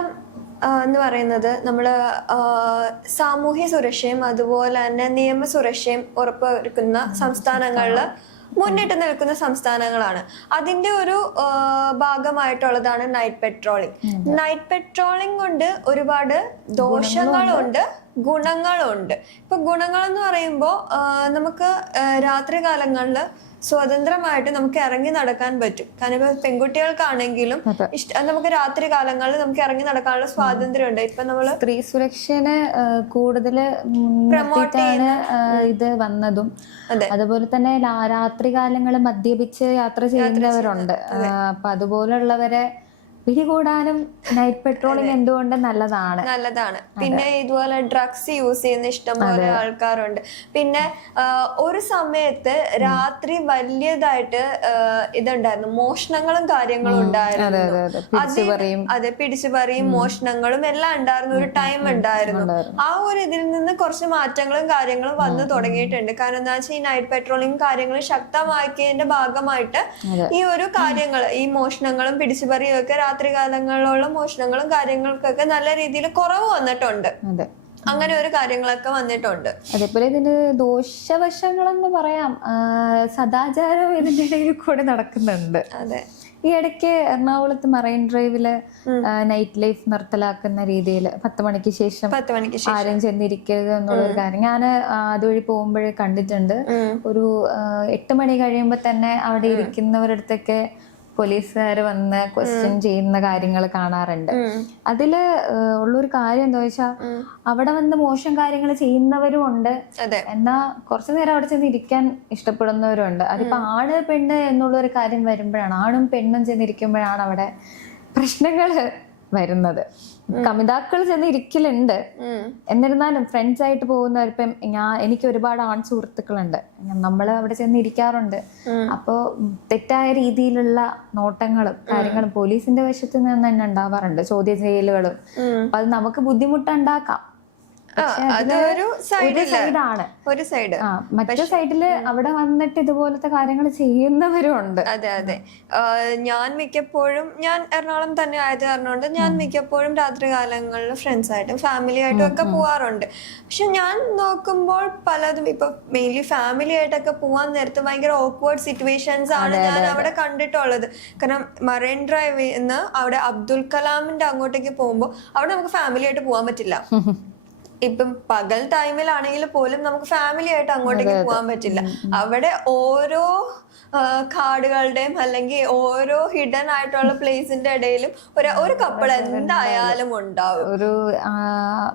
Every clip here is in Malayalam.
കേരളം എന്ന് പറയുന്നത് നമ്മൾ സാമൂഹ്യ സുരക്ഷയും അതുപോലെ തന്നെ നിയമ സുരക്ഷയും ഉറപ്പുവരുത്തുന്ന സംസ്ഥാനങ്ങളിൽ മുന്നിട്ട് നിൽക്കുന്ന സംസ്ഥാനങ്ങളാണ്. അതിന്റെ ഒരു ഭാഗമായിട്ടുള്ളതാണ് നൈറ്റ് പെട്രോളിംഗ്. നൈറ്റ് പെട്രോളിംഗ് കൊണ്ട് ഒരുപാട് ദോഷങ്ങളുണ്ട്, ഗുണങ്ങളുണ്ട്. ഇപ്പൊ ഗുണങ്ങൾ എന്ന് പറയുമ്പോൾ നമുക്ക് രാത്രി കാലങ്ങളിൽ സ്വതന്ത്രമായിട്ട് നമുക്ക് ഇറങ്ങി നടക്കാൻ പറ്റും. കാരണം ഇപ്പൊ പെൺകുട്ടികൾക്കാണെങ്കിലും നമുക്ക് രാത്രി കാലങ്ങളിൽ നമുക്ക് ഇറങ്ങി നടക്കാനുള്ള സ്വാതന്ത്ര്യമുണ്ട്. ഇപ്പൊ നമ്മള് സ്ത്രീ സുരക്ഷനെ കൂടുതൽ പ്രൊമോട്ട് ചെയ്യുന്ന ഇത് വന്നതും, അതുപോലെ തന്നെ രാത്രി കാലങ്ങളിൽ മദ്യപിച്ച് യാത്ര ചെയ്യുന്നവരുണ്ട്. അപ്പൊ അതുപോലുള്ളവരെ പിടികൂടാനും നൈറ്റ് പെട്രോളിംഗ് എന്തുകൊണ്ട് നല്ലതാണ്. പിന്നെ ഇതുപോലെ ഡ്രഗ്സ് യൂസ് ചെയ്യുന്ന ഇഷ്ടംപോലെ ആൾക്കാരുണ്ട്. പിന്നെ ഒരു സമയത്ത് രാത്രി വലിയതായിട്ട് ഇതുണ്ടായിരുന്നു, മോഷണങ്ങളും കാര്യങ്ങളും ഉണ്ടായിരുന്നു. അതെ, പിടിച്ചുപറിയും മോഷണങ്ങളും എല്ലാം ഉണ്ടായിരുന്ന ഒരു ടൈം ഉണ്ടായിരുന്നു. ആ ഒരു ഇതിൽ നിന്ന് കുറച്ച് മാറ്റങ്ങളും കാര്യങ്ങളും വന്നു തുടങ്ങിയിട്ടുണ്ട്. കാരണം എന്താ വെച്ചാൽ ഈ നൈറ്റ് പെട്രോളിംഗ് കാര്യങ്ങൾ ശക്തമാക്കിയതിന്റെ ഭാഗമായിട്ട് ഈ ഒരു കാര്യങ്ങൾ, ഈ മോഷണങ്ങളും പിടിച്ചുപറിയും ഒക്കെ രാത്രി കാലങ്ങളിലുള്ള മോഷണങ്ങളും കാര്യങ്ങൾക്കൊക്കെ നല്ല രീതിയിൽ കുറവ് വന്നിട്ടുണ്ട്. അങ്ങനെ ഒരു കാര്യങ്ങളൊക്കെ വന്നിട്ടുണ്ട്. അതേപോലെ ഇതിന് ദോഷവശങ്ങളെന്ന് പറയാം, സദാചാരം ഇതിന്റെ ഇടയിൽ കൂടെ നടക്കുന്നുണ്ട്. അതെ, ഈ ഇടയ്ക്ക് എറണാകുളത്ത് മറൈൻ ഡ്രൈവില് നൈറ്റ് ലൈഫ് നിർത്തലാക്കുന്ന രീതിയിൽ 10 മണിക്ക് ശേഷം ആരും ചെന്നിരിക്കരുത് എന്നുള്ളൊരു കാര്യം ഞാൻ അതുവഴി പോകുമ്പോഴേ കണ്ടിട്ടുണ്ട്. ഒരു 8 മണി കഴിയുമ്പോൾ തന്നെ അവിടെ ഇരിക്കുന്നവരടുത്തൊക്കെ പോലീസുകാർ വന്ന് ക്വസ്റ്റ്യൻ ചെയ്യുന്ന കാര്യങ്ങൾ കാണാറുണ്ട്. അതില് ഉള്ളൊരു കാര്യം എന്താ വെച്ചാൽ അവിടെ വന്ന് മോശം കാര്യങ്ങൾ ചെയ്യുന്നവരും ഉണ്ട്, എന്നാ കുറച്ചു നേരം അവിടെ ചെന്ന് ഇരിക്കാൻ ഇഷ്ടപ്പെടുന്നവരും ഉണ്ട്. അതിപ്പോ ആണ് പെണ്ണ് എന്നുള്ളൊരു കാര്യം വരുമ്പോഴാണ്, ആണും പെണ്ണും ചെന്നിരിക്കുമ്പോഴാണ് അവിടെ പ്രശ്നങ്ങള് വരുന്നത്. കമിതാക്കൾ ചെന്ന് ഇരിക്കലുണ്ട്, എന്നിരുന്നാലും ഫ്രണ്ട്സ് ആയിട്ട് പോകുന്നവരിപ്പം എനിക്ക് ഒരുപാട് ആൺ സുഹൃത്തുക്കളുണ്ട്, നമ്മള് അവിടെ ചെന്ന് ഇരിക്കാറുണ്ട്. അപ്പോ തെറ്റായ രീതിയിലുള്ള നോട്ടങ്ങളും കാര്യങ്ങളും പോലീസിന്റെ വശത്ത് നിന്ന് തന്നെ ഉണ്ടാവാറുണ്ട്, ചോദ്യം ചെയ്യലുകളും. അപ്പൊ അത് നമുക്ക് ബുദ്ധിമുട്ടുണ്ടാക്കാം. ഒരു സൈഡ് മറ്റേ സൈഡില് അവിടെ വന്നിട്ട് ഇതുപോലത്തെ കാര്യങ്ങൾ ചെയ്യുന്നവരും ഉണ്ട്. അതെ. ഞാൻ മിക്കപ്പോഴും, ഞാൻ എറണാകുളം തന്നെ ആയത് കാരണം കൊണ്ട് ഞാൻ മിക്കപ്പോഴും രാത്രി കാലങ്ങളിൽ ഫ്രണ്ട്സ് ആയിട്ടും ഫാമിലി ആയിട്ടും ഒക്കെ പോവാറുണ്ട്. പക്ഷെ ഞാൻ നോക്കുമ്പോൾ പലതും ഇപ്പൊ മെയിൻലി ഫാമിലി ആയിട്ടൊക്കെ പോവാൻ നേരത്ത് ഭയങ്കര ഓക്വേർഡ് സിറ്റുവേഷൻസ് ആണ് ഞാൻ അവിടെ കണ്ടിട്ടുള്ളത്. കാരണം മറൈൻ ഡ്രൈവിൽ നിന്ന് അവിടെ അബ്ദുൽ കലാമിന്റെ അങ്ങോട്ടേക്ക് പോകുമ്പോൾ അവിടെ നമുക്ക് ഫാമിലി ആയിട്ട് പോകാൻ പറ്റില്ല. ഇപ്പം പകൽ ടൈമിലാണെങ്കിൽ പോലും നമുക്ക് ഫാമിലി ആയിട്ട് അങ്ങോട്ടേക്ക് പോകാൻ പറ്റില്ല. അവിടെ ഓരോ കാടുകളുടെയും അല്ലെങ്കിൽ ഓരോ ഹിഡൻ ആയിട്ടുള്ള പ്ലേസിന്റെ ഇടയിലും ഒരു കപ്പിൾ എന്തായാലും ഉണ്ടാവും. ഒരു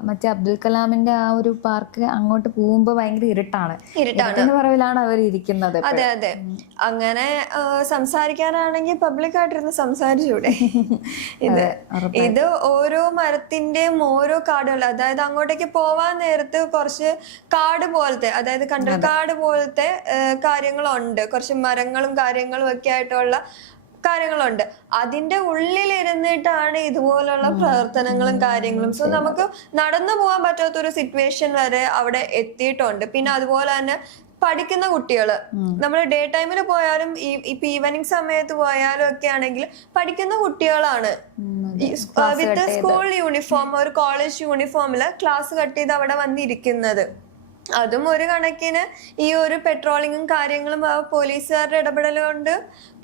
മറ്റേ അബ്ദുൽ കലാമിന്റെ ആ ഒരു പാർക്ക് അങ്ങോട്ട് പോകുമ്പോ ഭയങ്കര ഇരുട്ടാണ് പറവിലാണ് അവർ ഇരിക്കുന്നത്. അതെ. അങ്ങനെ സംസാരിക്കാനാണെങ്കിൽ പബ്ലിക് ആയിട്ടിരുന്ന് സംസാരിച്ചൂടെ? ഇത് ഓരോ മരത്തിന്റെയും ഓരോ കാടുകൾ, അതായത് അങ്ങോട്ടേക്ക് പോവാൻ നേരത്ത് കുറച്ച് കാട് പോലത്തെ, അതായത് കണ്ടൽക്കാട് പോലത്തെ കാര്യങ്ങളുണ്ട്, കുറച്ച് മരങ്ങളും കാര്യങ്ങളും ഒക്കെ ആയിട്ടുള്ള കാര്യങ്ങളുണ്ട്. അതിന്റെ ഉള്ളിലിരുന്നിട്ടാണ് ഇതുപോലുള്ള പ്രവർത്തനങ്ങളും കാര്യങ്ങളും. സോ നമുക്ക് നടന്നു പോകാൻ പറ്റാത്തൊരു സിറ്റുവേഷൻ വരെ അവിടെ എത്തിയിട്ടുണ്ട്. പിന്നെ അതുപോലെ തന്നെ പഠിക്കുന്ന കുട്ടികള്, നമ്മൾ ഡേ ടൈമിൽ പോയാലും ഇപ്പൊ ഈവനിങ് സമയത്ത് പോയാലും ഒക്കെ ആണെങ്കിൽ പഠിക്കുന്ന കുട്ടികളാണ് വിത്ത് സ്കൂൾ യൂണിഫോം, ഒരു കോളേജ് യൂണിഫോമില് ക്ലാസ് കട്ട് ചെയ്ത് അവിടെ വന്നിരിക്കുന്നത്. അതും ഒരു കണക്കിന് ഈ ഒരു പെട്രോളിങ്ങും കാര്യങ്ങളും പോലീസുകാരുടെ ഇടപെടൽ കൊണ്ട്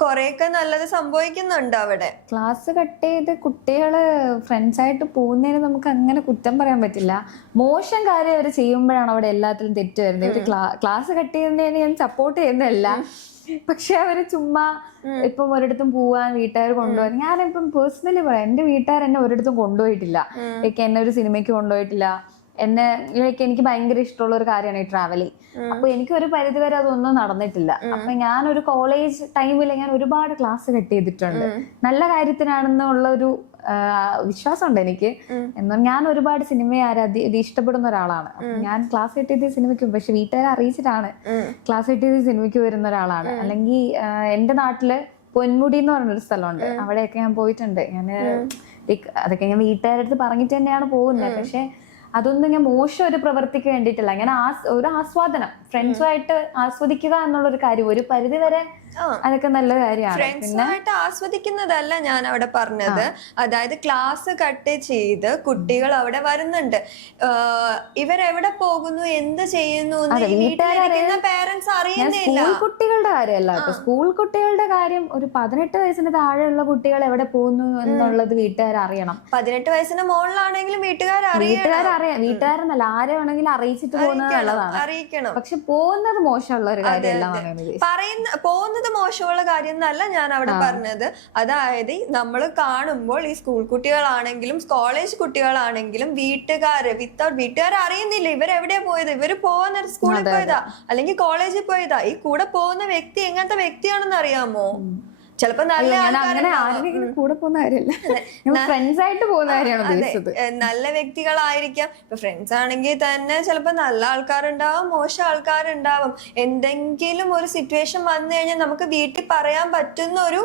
കുറെയൊക്കെ നല്ലത് സംഭവിക്കുന്നുണ്ട്. അവിടെ ക്ലാസ് കട്ട് ചെയ്ത് കുട്ടികള് ഫ്രണ്ട്സ് ആയിട്ട് പോകുന്നതിന് നമുക്ക് അങ്ങനെ കുറ്റം പറയാൻ പറ്റില്ല. മോശം കാര്യം അവർ ചെയ്യുമ്പോഴാണ് അവിടെ എല്ലാത്തിലും തെറ്റ് വരുന്നത്. ഇവര് ക്ലാസ് കട്ട് ചെയ്യുന്നതിന് ഞാൻ സപ്പോർട്ട് ചെയ്യുന്നതല്ല, പക്ഷെ അവര് ചുമ്മാ ഇപ്പം ഒരിടത്തും പോവാൻ വീട്ടുകാർ കൊണ്ടുപോകാൻ, ഞാനിപ്പം പേഴ്സണലി പറയാം, എന്റെ വീട്ടുകാർ എന്നെ ഒരിടത്തും കൊണ്ടുപോയിട്ടില്ല. എന്നെ ഒരു സിനിമയ്ക്ക് കൊണ്ടുപോയിട്ടില്ല. എനിക്ക് ഭയങ്കര ഇഷ്ടമുള്ള ഒരു കാര്യമാണ് ഈ ട്രാവലിംഗ്. അപ്പൊ എനിക്ക് ഒരു പരിധിവരെ അതൊന്നും നടന്നിട്ടില്ല. അപ്പൊ ഞാൻ ഒരു കോളേജ് ടൈമിൽ ഞാൻ ഒരുപാട് ക്ലാസ് കട്ട് ചെയ്തിട്ടുണ്ട്. നല്ല കാര്യത്തിനാണെന്നുള്ള ഒരു വിശ്വാസമുണ്ട് എനിക്ക്. എന്നാൽ ഞാൻ ഒരുപാട് സിനിമയെ ഇഷ്ടപ്പെടുന്ന ഒരാളാണ്. ഞാൻ ക്ലാസ് കട്ട് ചെയ്ത സിനിമയ്ക്ക്, പക്ഷെ വീട്ടുകാരെ അറിയിച്ചിട്ടാണ് ക്ലാസ് കട്ട് ചെയ്ത സിനിമയ്ക്ക് വരുന്ന ഒരാളാണ്. അല്ലെങ്കിൽ എന്റെ നാട്ടില് പൊന്മുടി എന്ന് പറഞ്ഞൊരു സ്ഥലമുണ്ട്, അവിടെയൊക്കെ ഞാൻ പോയിട്ടുണ്ട്. അതൊക്കെ ഞാൻ വീട്ടുകാരുടെ അടുത്ത് പറഞ്ഞിട്ട് തന്നെയാണ് പോകുന്നത്. പക്ഷെ അതൊന്നും ഞാൻ മോശം ഒരു പ്രവൃത്തിക്ക് വേണ്ടിയിട്ടില്ല. ഞാൻ ഒരു ആസ്വാദനം, ഫ്രണ്ട്സുമായിട്ട് ആസ്വദിക്കുക എന്നുള്ളൊരു കാര്യം ഒരു പരിധി വരെ അതൊക്കെ നല്ല കാര്യമാണ്. ഫ്രണ്ട്സുമായിട്ട് ആസ്വദിക്കുന്നതല്ല ഞാൻ അവിടെ പറഞ്ഞത്. അതായത് ക്ലാസ് കട്ട് ചെയ്ത് കുട്ടികൾ അവിടെ വരുന്നുണ്ട്, ഇവരെവിടെ പോകുന്നു എന്ത് ചെയ്യുന്നു വീട്ടിലിരിക്കുന്ന പേരൻസ് അറിയുന്നില്ല. സ്കൂൾ കുട്ടികളുടെ കാര്യമല്ല കേട്ടോ, സ്കൂൾ കുട്ടികളുടെ കാര്യം ഒരു 18 വയസ്സിന് താഴെയുള്ള കുട്ടികൾ എവിടെ പോകുന്നു എന്നുള്ളത് വീട്ടുകാർ അറിയണം. 18 വയസ്സിന് മുകളിലാണെങ്കിലും വീട്ടുകാരറിയാം, വീട്ടുകാരെന്നല്ല ആരെ വേണമെങ്കിലും അറിയിച്ചിട്ട് പോകുന്നത് നല്ലതാണ്, അറിയിക്കണം. പക്ഷെ പോകുന്നത് മോശമുള്ള ഒരു കാര്യമല്ല. പോകുന്നത് മോശമുള്ള കാര്യം എന്നല്ല ഞാൻ അവിടെ പറഞ്ഞത്. അതായത് നമ്മൾ കാണുമ്പോൾ ഈ സ്കൂൾ കുട്ടികളാണെങ്കിലും കോളേജ് കുട്ടികളാണെങ്കിലും വീട്ടുകാർ അറിയുന്നില്ല ഇവരെവിടെയാ പോയത്, ഇവര് പോകുന്ന സ്കൂളിൽ പോയതാ അല്ലെങ്കിൽ കോളേജിൽ പോയതാ. ഈ കൂടെ പോകുന്ന വ്യക്തി എങ്ങനത്തെ വ്യക്തിയാണെന്ന് അറിയാമോ? ചിലപ്പോ നല്ല കൂടെ പോകുന്ന കാര്യമല്ല, ഫ്രണ്ട്സ് ആയിട്ട് പോകുന്ന കാര്യമാണ് ഉദ്ദേശിച്ചത്. നല്ല വ്യക്തികളായിരിക്കാം. ഇപ്പൊ ഫ്രണ്ട്സ് ആണെങ്കിൽ തന്നെ ചിലപ്പോ നല്ല ആൾക്കാരുണ്ടാവും, മോശം ആൾക്കാരുണ്ടാവും. എന്തെങ്കിലും ഒരു സിറ്റുവേഷൻ വന്നു കഴിഞ്ഞാൽ നമുക്ക് വീട്ടിൽ പറയാൻ പറ്റുന്ന ഒരു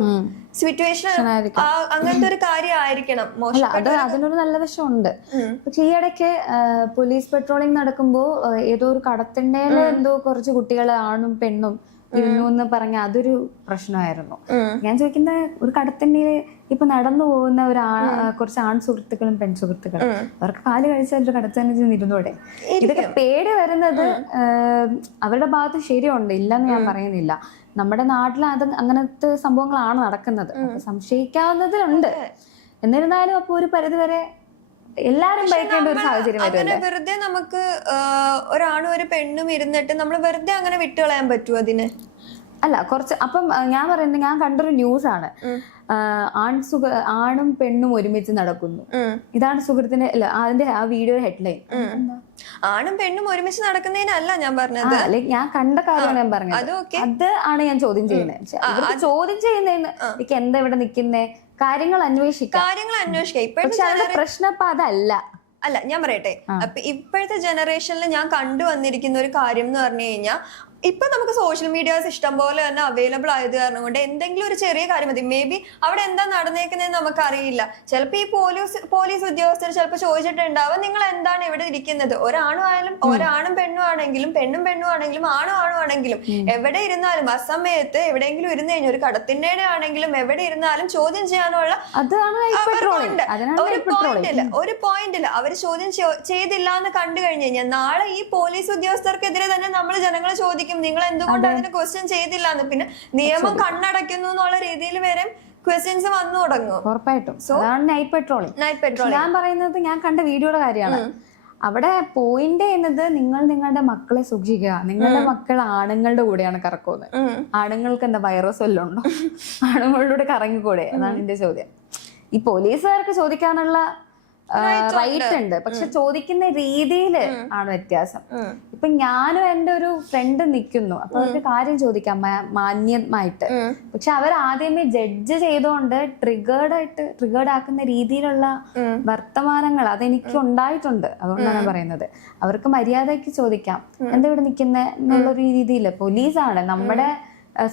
സിറ്റുവേഷൻ, അങ്ങനത്തെ ഒരു കാര്യമായിരിക്കണം. അതിനൊരു നല്ല വശമുണ്ട്. പക്ഷെ ഈ ഇടയ്ക്ക് പോലീസ് പെട്രോളിംഗ് നടക്കുമ്പോ ഏതോ ഒരു കടത്തിന്റെ എന്തോ കുറച്ച് കുട്ടികൾ ആണും പെണ്ണും ഇരുന്നു എന്ന് പറഞ്ഞ അതൊരു പ്രശ്നമായിരുന്നു. ഞാൻ ചോദിക്കുന്ന ഒരു കടത്തിന്റെ ഇപ്പൊ നടന്നു പോകുന്ന കുറച്ച് ആൺ സുഹൃത്തുക്കളും പെൺ സുഹൃത്തുക്കളും അവർക്ക് കാല് കഴിച്ചാൽ ഒരു കടത്തന്നെ ചെന്നിരുന്നോടെ. ഇതൊക്കെ പേടി വരുന്നത് അവരുടെ ഭാഗത്ത് ശരിയുണ്ട്, ഇല്ലെന്ന് ഞാൻ പറയുന്നില്ല. നമ്മുടെ നാട്ടിൽ അങ്ങനത്തെ സംഭവങ്ങളാണ് നടക്കുന്നത്, സംശയിക്കാവുന്നതിലുണ്ട്. എന്നിരുന്നാലും അപ്പൊ ഒരു പരിധി വരെ എല്ലാരും ഭയക്കേണ്ട ഒരു സാഹചര്യം വരുമല്ലേ? വെറുതെ നമുക്ക് ഒരാണും ഒരു പെണ്ണും ഇരുന്നിട്ട് നമ്മൾ വെറുതെ അങ്ങനെ വിട്ടുകളയാൻ പറ്റുമോ അതിന്? അല്ല, കുറച്ച് അപ്പം ഞാൻ പറയുന്നത്, ഞാൻ കണ്ടൊരു ന്യൂസ് ആണ്, ആണും പെണ്ണും ഒരുമിച്ച് നടക്കുന്നു. ഇതാണ് സുഹൃത്തിന്റെ അതിന്റെ ആ വീഡിയോ ഹെഡ്ലൈൻ. ആണും പെണ്ണും ഒരുമിച്ച് നടക്കുന്നതിനല്ല ഞാൻ പറഞ്ഞത്, ഞാൻ കണ്ട കാര്യമാണ് ഞാൻ പറഞ്ഞത്. അത് ആണ് ഞാൻ ചോദ്യം ചെയ്യുന്നത്. ചോദ്യം ചെയ്യുന്നതിന് എനിക്ക് എന്താ ഇവിടെ നിൽക്കുന്നേ, കാര്യങ്ങൾ അന്വേഷിക്കാം. ഇപ്പോഴത്തെ പ്രശ്നം ഇപ്പൊ അതല്ല. അല്ല, ഞാൻ പറയട്ടെ, അപ്പൊ ഇപ്പോഴത്തെ ജനറേഷനിൽ ഞാൻ കണ്ടുവന്നിരിക്കുന്ന ഒരു കാര്യം എന്ന് പറഞ്ഞു കഴിഞ്ഞാൽ, ഇപ്പൊ നമുക്ക് സോഷ്യൽ മീഡിയാസ് ഇഷ്ടം പോലെ തന്നെ അവൈലബിൾ ആയത് കാരണം കൊണ്ട് എന്തെങ്കിലും ഒരു ചെറിയ കാര്യം മതി. മേ ബി അവിടെ എന്താ നടന്നേക്കുന്നതെന്ന് നമുക്ക് അറിയില്ല. ചിലപ്പോ ഈ പോലീസ് ഉദ്യോഗസ്ഥർ ചിലപ്പോൾ ചോദിച്ചിട്ടുണ്ടാവും, നിങ്ങൾ എന്താണ് ഇവിടെ ഇരിക്കുന്നത്? ഒരാണും പെണ്ണും ആണെങ്കിലും പെണ്ണും ആണെങ്കിലും ആണും ആണെങ്കിലും എവിടെ ഇരുന്നാലും അസമയത്ത് എവിടെയെങ്കിലും ഇരുന്ന് കഴിഞ്ഞാൽ ഒരു കടത്തിന്റെ ആണെങ്കിലും എവിടെ ഇരുന്നാലും ചോദ്യം ചെയ്യാനുള്ള ഒരു പോയിന്റില്ല. അവർ ചോദ്യം ചെയ്തില്ല എന്ന് കണ്ടു കഴിഞ്ഞു കഴിഞ്ഞാൽ നാളെ ഈ പോലീസ് ഉദ്യോഗസ്ഥർക്കെതിരെ തന്നെ നമ്മൾ ജനങ്ങൾ ചോദിക്കും, നിങ്ങൾ എന്തുകൊണ്ട് അതിന് ക്വസ്റ്റ്യൻ ചെയ്തില്ല എന്ന്. പിന്നെ നിയമം കണ്ണടയ്ക്കുന്നു എന്നുള്ള രീതിയിൽ വരെ ക്വസ്റ്റ്യൻസ് വന്നു തുടങ്ങും. ഉറപ്പായിട്ടും നൈറ്റ് പെട്രോളിംഗ് ഞാൻ പറയുന്നത് ഞാൻ കണ്ട വീഡിയോയുടെ കാര്യമാണ്. അവിടെ പോയിന്റ് ചെയ്യുന്നത് നിങ്ങൾ നിങ്ങളുടെ മക്കളെ സൂക്ഷിക്കുക. നിങ്ങളുടെ മക്കൾ ആണുങ്ങളുടെ കൂടെയാണ് കറക്കുന്നത്. ആണുങ്ങൾക്ക് എന്താ വൈറസ് വല്ലതും ഉണ്ടോ? ആണുങ്ങളുടെ കറങ്ങിക്കൂടെ? അതാണ് എന്റെ ചോദ്യം. ഈ പോലീസുകാർക്ക് ചോദിക്കാനുള്ള റൈറ്റ് ഉണ്ട്, പക്ഷെ ചോദിക്കുന്ന രീതിയില് ആണ് വ്യത്യാസം. ഇപ്പൊ ഞാനും എന്റെ ഒരു ഫ്രണ്ട് നിൽക്കുന്നു, അപ്പൊ അവർക്ക് കാര്യം ചോദിക്കാം മാന്യമായിട്ട്. പക്ഷെ അവർ ആദ്യമേ ജഡ്ജ് ചെയ്തുകൊണ്ട് ട്രിഗേർഡ് ആക്കുന്ന രീതിയിലുള്ള വർത്തമാനങ്ങൾ അതെനിക്ക് ഉണ്ടായിട്ടുണ്ട്. അതുകൊണ്ടാണ് പറയുന്നത്, അവർക്ക് മര്യാദയ്ക്ക് ചോദിക്കാം, എന്താ ഇവിടെ നിൽക്കുന്നത് എന്നുള്ളൊരു രീതിയിൽ. പോലീസാണ്, നമ്മുടെ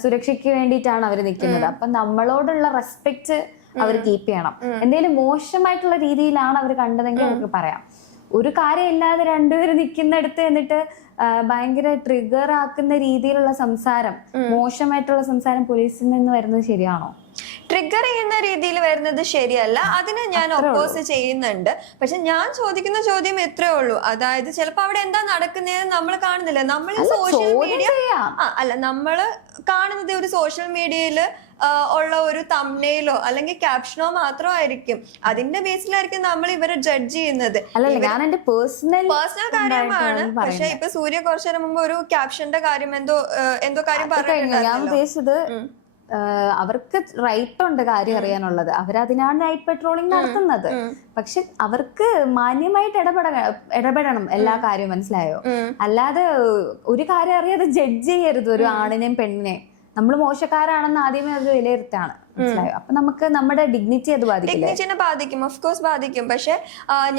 സുരക്ഷയ്ക്ക് വേണ്ടിയിട്ടാണ് അവർ നിൽക്കുന്നത്. അപ്പൊ നമ്മളോടുള്ള റെസ്പെക്ട് അവർ കീപ്പ് ചെയ്യണം. എന്തെങ്കിലും മോശമായിട്ടുള്ള രീതിയിലാണ് അവർ കണ്ടതെങ്കിൽ അവർക്ക് പറയാം. ഒരു കാര്യമില്ലാതെ രണ്ടുപേരും നിൽക്കുന്നിടത്ത് എന്നിട്ട് ഭയങ്കര ട്രിഗർ ആക്കുന്ന രീതിയിലുള്ള സംസാരം, മോശമായിട്ടുള്ള സംസാരം പോലീസിൽ നിന്ന് വരുന്നത് ശരിയാണോ? ട്രിഗർ ചെയ്യുന്ന രീതിയിൽ വരുന്നത് ശരിയല്ല, അതിനെ ഞാൻ ഒപ്പോസ് ചെയ്യുന്നുണ്ട്. പക്ഷെ ഞാൻ ചോദിക്കുന്ന ചോദ്യം എത്രയേ ഉള്ളൂ, അതായത് ചിലപ്പോ അവിടെ എന്താ നടക്കുന്നതെന്ന് നമ്മൾ കാണുന്നില്ല. നമ്മൾ സോഷ്യൽ മീഡിയ നമ്മള് കാണുന്നത് ഒരു സോഷ്യൽ മീഡിയയില് ഉള്ള ഒരു തംബ്നെയിലോ അല്ലെങ്കിൽ ക്യാപ്ഷനോ മാത്രമായിരിക്കും. അതിന്റെ ബേസിലായിരിക്കും നമ്മൾ ഇവരെ ജഡ്ജ് ചെയ്യുന്നത്. പേഴ്സണൽ കാര്യമാണ്. പക്ഷെ ഇപ്പൊ സൂര്യ കുറച്ചു നേരം മുമ്പ് ഒരു ക്യാപ്ഷന്റെ കാര്യം എന്തോ കാര്യം പറഞ്ഞിട്ടുണ്ടായിരുന്നു. അവർക്ക് റൈറ്റ് ഉണ്ട് കാര്യം അറിയാനുള്ളത്, അവരതിനാണ് നൈറ്റ് പെട്രോളിംഗ് നടത്തുന്നത്. പക്ഷെ അവർക്ക് മാന്യമായിട്ട് ഇടപെടണം എല്ലാ കാര്യവും, മനസ്സിലായോ? അല്ലാതെ ഒരു കാര്യം അറിയാതെ ജഡ്ജ് ചെയ്യരുത് ഒരു ആണിനെയും പെണ്ണിനെയും. നമ്മൾ മോശക്കാരാണെന്ന് ആദ്യമേ അത് വിലയിരുത്താണ്. മനസ്സിലായോ? അപ്പൊ നമുക്ക് നമ്മുടെ ഡിഗ്നിറ്റി അത് ബാധിക്കില്ലേ? ഡിഗ്നിറ്റിനെ ബാധിക്കും, ഓഫ് കോഴ്സ് ബാധിക്കും. പക്ഷെ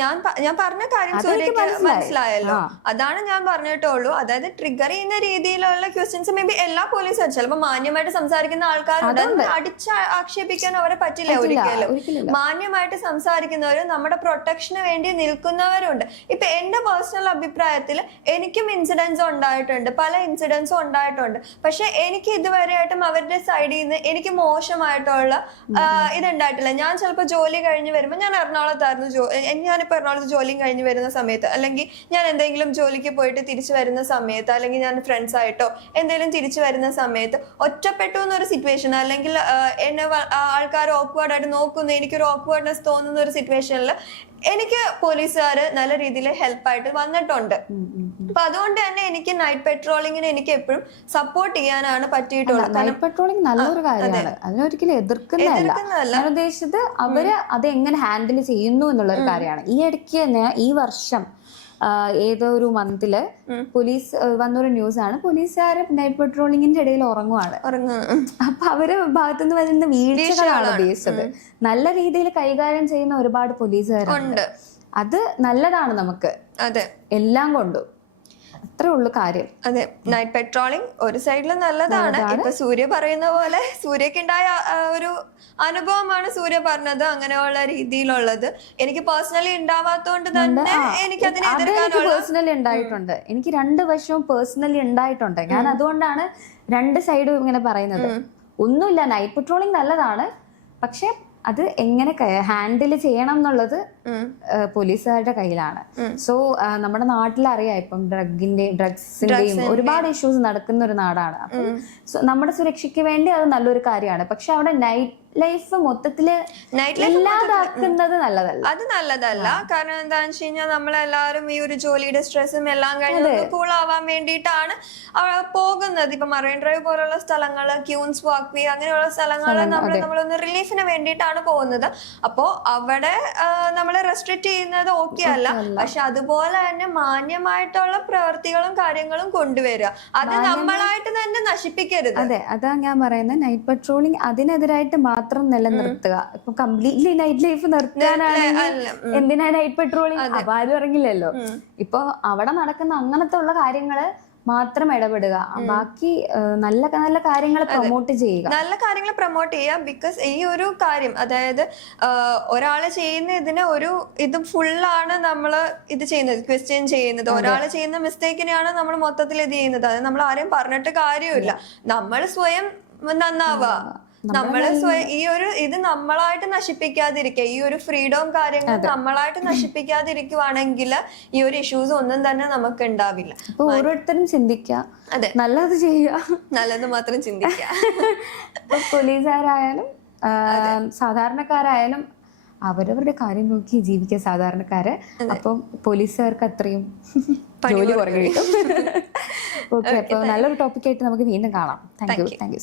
ഞാൻ പറഞ്ഞ കാര്യം സൂര്യക്ക് മനസ്സിലായല്ലോ, അതാണ് ഞാൻ പറഞ്ഞിട്ടുള്ളൂ. അതായത് ട്രിഗർ ചെയ്യുന്ന രീതിയിലുള്ള ക്വസ്റ്റ്യൻസ് മേ ബി എല്ലാ പോലീസും ചിലപ്പോൾ മാന്യമായിട്ട് സംസാരിക്കുന്ന ആൾക്കാരുണ്ട്, അടിച്ച് ആക്ഷേപിക്കാൻ അവരെ പറ്റില്ല ഒരിക്കലും. മാന്യമായിട്ട് സംസാരിക്കുന്നവരും നമ്മുടെ പ്രൊട്ടക്ഷന് വേണ്ടി നിൽക്കുന്നവരുണ്ട്. ഇപ്പൊ എന്റെ പേഴ്സണൽ അഭിപ്രായത്തിൽ എനിക്കും ഇൻസിഡൻസ് ഉണ്ടായിട്ടുണ്ട്, പല ഇൻസിഡൻസും ഉണ്ടായിട്ടുണ്ട്. പക്ഷെ എനിക്ക് ഇതുവരെയായിട്ടും അവരുടെ സൈഡിൽ നിന്ന് എനിക്ക് മോശമായിട്ടുള്ള ഇതുണ്ടായിട്ടില്ല. ഞാൻ ചിലപ്പോൾ ജോലി കഴിഞ്ഞ് വരുമ്പോൾ, ഞാൻ എറണാകുളത്തായിരുന്നു ഞാനിപ്പോൾ എറണാകുളത്ത് ജോലിയും കഴിഞ്ഞ് വരുന്ന സമയത്ത്, അല്ലെങ്കിൽ ഞാൻ എന്തെങ്കിലും ജോലിക്ക് പോയിട്ട് തിരിച്ചു വരുന്ന സമയത്ത്, അല്ലെങ്കിൽ ഞാൻ ഫ്രണ്ട്സ് ആയിട്ടോ എന്തെങ്കിലും തിരിച്ചു വരുന്ന സമയത്ത് ഒറ്റപ്പെട്ടു എന്നൊരു സിറ്റുവേഷൻ, അല്ലെങ്കിൽ എന്നെ ആൾക്കാർ ഓക്വേർഡായിട്ട് നോക്കുന്നു, എനിക്കൊരു ഓക്വേർഡ്നെസ് തോന്നുന്ന ഒരു സിറ്റുവേഷനിൽ എനിക്ക് പോലീസുകാർ നല്ല രീതിയിൽ ഹെൽപ്പായിട്ട് വന്നിട്ടുണ്ട്. അപ്പൊ അതുകൊണ്ട് തന്നെ എനിക്ക് നൈറ്റ് പെട്രോളിങ്ങിന് എനിക്ക് എപ്പോഴും സപ്പോർട്ട് ചെയ്യാനാണ് പറ്റിയിട്ടുള്ളത്. നൈറ്റ് പെട്രോളിംഗ് നല്ലൊരു കാര്യമാണ്, അതിനൊരിക്കലും എതിർക്കുന്നതല്ല. ഞാൻ ഉദ്ദേശിച്ചത് അവര് അത് എങ്ങനെ ഹാൻഡിൽ ചെയ്യുന്നു എന്നുള്ള ഒരു കാര്യമാണ്. ഈ ഇടയ്ക്ക് തന്നെ ഈ വർഷം ഏതോ ഒരു മന്തില് പോലീസ് വന്നൊരു ന്യൂസ് ആണ്, പോലീസുകാര് നൈറ്റ് പെട്രോളിങ്ങിന്റെ ഇടയിൽ ഉറങ്ങുവാണ്. അപ്പൊ അവര് ഭാഗത്തുനിന്ന് വരുന്ന വീഴ്ചകളാണ് ഉദ്ദേശിച്ചത്. നല്ല രീതിയിൽ കൈകാര്യം ചെയ്യുന്ന ഒരുപാട് പോലീസുകാരുണ്ട്, അത് നല്ലതാണ് നമുക്ക് എല്ലാം കൊണ്ടും. അത്രേ ഉള്ളു കാര്യം. അതെ, നൈറ്റ് പെട്രോളിംഗ് ഒരു സൈഡിൽ നല്ലതാണ്. ഇപ്പൊ സൂര്യ പറയുന്ന പോലെ സൂര്യക്കുണ്ടായ ഒരു അനുഭവമാണ് സൂര്യ പറഞ്ഞത്, അങ്ങനെയുള്ള രീതിയിലുള്ളത്. എനിക്ക് പേഴ്സണലി ഉണ്ടാവാത്തോണ്ട് തന്നെ എനിക്ക് അതിനെ എതിർക്കാനുള്ള പേഴ്സണലി ഉണ്ടായിട്ടുണ്ട്. എനിക്ക് രണ്ട് വശവും പേഴ്സണലി ഉണ്ടായിട്ടുണ്ട്. ഞാൻ അതുകൊണ്ടാണ് രണ്ട് സൈഡും ഇങ്ങനെ പറയുന്നത്. ഒന്നുമില്ല, നൈറ്റ് പെട്രോളിംഗ് നല്ലതാണ്, പക്ഷെ അത് എങ്ങനെ ഹാൻഡിൽ ചെയ്യണം എന്നുള്ളത് പോലീസുകാരുടെ കയ്യിലാണ്. സോ നമ്മുടെ നാട്ടിൽ അറിയാം, ഇപ്പം ഡ്രഗ്സിന്റെയും ഒരുപാട് ഇഷ്യൂസ് നടക്കുന്ന ഒരു നാടാണ്. അപ്പം നമ്മുടെ സുരക്ഷയ്ക്ക് വേണ്ടി അത് നല്ലൊരു കാര്യമാണ്. പക്ഷെ അവിടെ നൈറ്റ് ലൈഫ് മൊത്തത്തില് ഇല്ലാതാക്കുന്നത് നല്ലതല്ല. അത് നല്ലതല്ല. കാരണം എന്താണെന്ന് വെച്ച് കഴിഞ്ഞാൽ നമ്മളെല്ലാവരും ഈ ഒരു ജോലിയുടെ സ്ട്രെസ്സും എല്ലാം കഴിഞ്ഞ് കൂൾ ആവാൻ വേണ്ടിയിട്ടാണ് പോകുന്നത്. ഇപ്പൊ മറൈൻ ഡ്രൈവ് പോലുള്ള സ്ഥലങ്ങള്, ക്യൂൻസ് വാക്ക് വേ അങ്ങനെയുള്ള സ്ഥലങ്ങള് നമ്മളൊന്ന് റിലീഫിന് വേണ്ടിയിട്ടാണ് പോകുന്നത്. അപ്പോ അവിടെ നമ്മളെ റെസ്ട്രിക്ട് ചെയ്യുന്നത് ഓക്കെ അല്ല, പക്ഷെ അതുപോലെ തന്നെ മാന്യമായിട്ടുള്ള പ്രവർത്തികളും കാര്യങ്ങളും കൊണ്ടുവരിക, അത് നമ്മളായിട്ട് തന്നെ നശിപ്പിക്കരുത്. അതെ, അതാ ഞാൻ പറയുന്നത്. നൈറ്റ് പെട്രോളിംഗ് അതിനെതിരായിട്ട് മാത്രം നിലനിർത്തുക. ഇപ്പൊ കംപ്ലീറ്റ്ലി നൈറ്റ് ലൈഫ് നിർത്താനാണെങ്കിൽ എന്തിനാ നൈറ്റ് പെട്രോളിംഗ്? അപ്പൊ ആരും ഇറങ്ങില്ലല്ലോ. ഇപ്പൊ അവിടെ നടക്കുന്ന അങ്ങനത്തെ ഉള്ള കാര്യങ്ങള് മാത്രം ഇടപെടുക, ബാക്കി നല്ല നല്ല കാര്യങ്ങൾ പ്രൊമോട്ട് ചെയ്യുക. നല്ല കാര്യങ്ങൾ പ്രൊമോട്ട് ചെയ്യുക. ബിക്കോസ് ഈ ഒരു കാര്യം, അതായത് ഒരാള് ചെയ്യുന്ന ഇതിന് ഒരു ഇത് ഫുള്ളാണ് നമ്മൾ ഇത് ചെയ്യുന്നത്, ക്വസ്റ്റ്യൻ ചെയ്യുന്നത്. ഒരാള് ചെയ്യുന്ന മിസ്റ്റേക്കിനെയാണ് നമ്മൾ മൊത്തത്തിൽ ഇത് ചെയ്യുന്നത്. അത് നമ്മൾ ആരെയും പറഞ്ഞിട്ട് കാര്യമില്ല. നമ്മൾ സ്വയം നന്നാവുക, നമ്മള് ഈ ഒരു ഇത് നമ്മളായിട്ട് നശിപ്പിക്കാതിരിക്കുക, ഈ ഒരു ഫ്രീഡവും കാര്യങ്ങളും നമ്മളായിട്ട് നശിപ്പിക്കാതിരിക്കുവാണെങ്കിൽ ഈ ഒരു ഇഷ്യൂസ് ഒന്നും തന്നെ നമുക്ക് ഉണ്ടാവില്ല. അപ്പൊ ഓരോരുത്തരും ചിന്തിക്കുക, അതെ, നല്ലത് ചെയ്യുക, നല്ലത് മാത്രം ചിന്തിക്കുക. ഇപ്പൊ പോലീസുകാരായാലും സാധാരണക്കാരായാലും അവരവരുടെ കാര്യം നോക്കി ജീവിക്കുക സാധാരണക്കാര്. അപ്പം പോലീസുകാർക്ക് അത്രയും ജോലി കുറഞ്ഞു കിട്ടും. ഓക്കെ, അപ്പൊ നല്ലൊരു ടോപ്പിക്കായിട്ട് നമുക്ക് വീണ്ടും കാണാം. Thank you.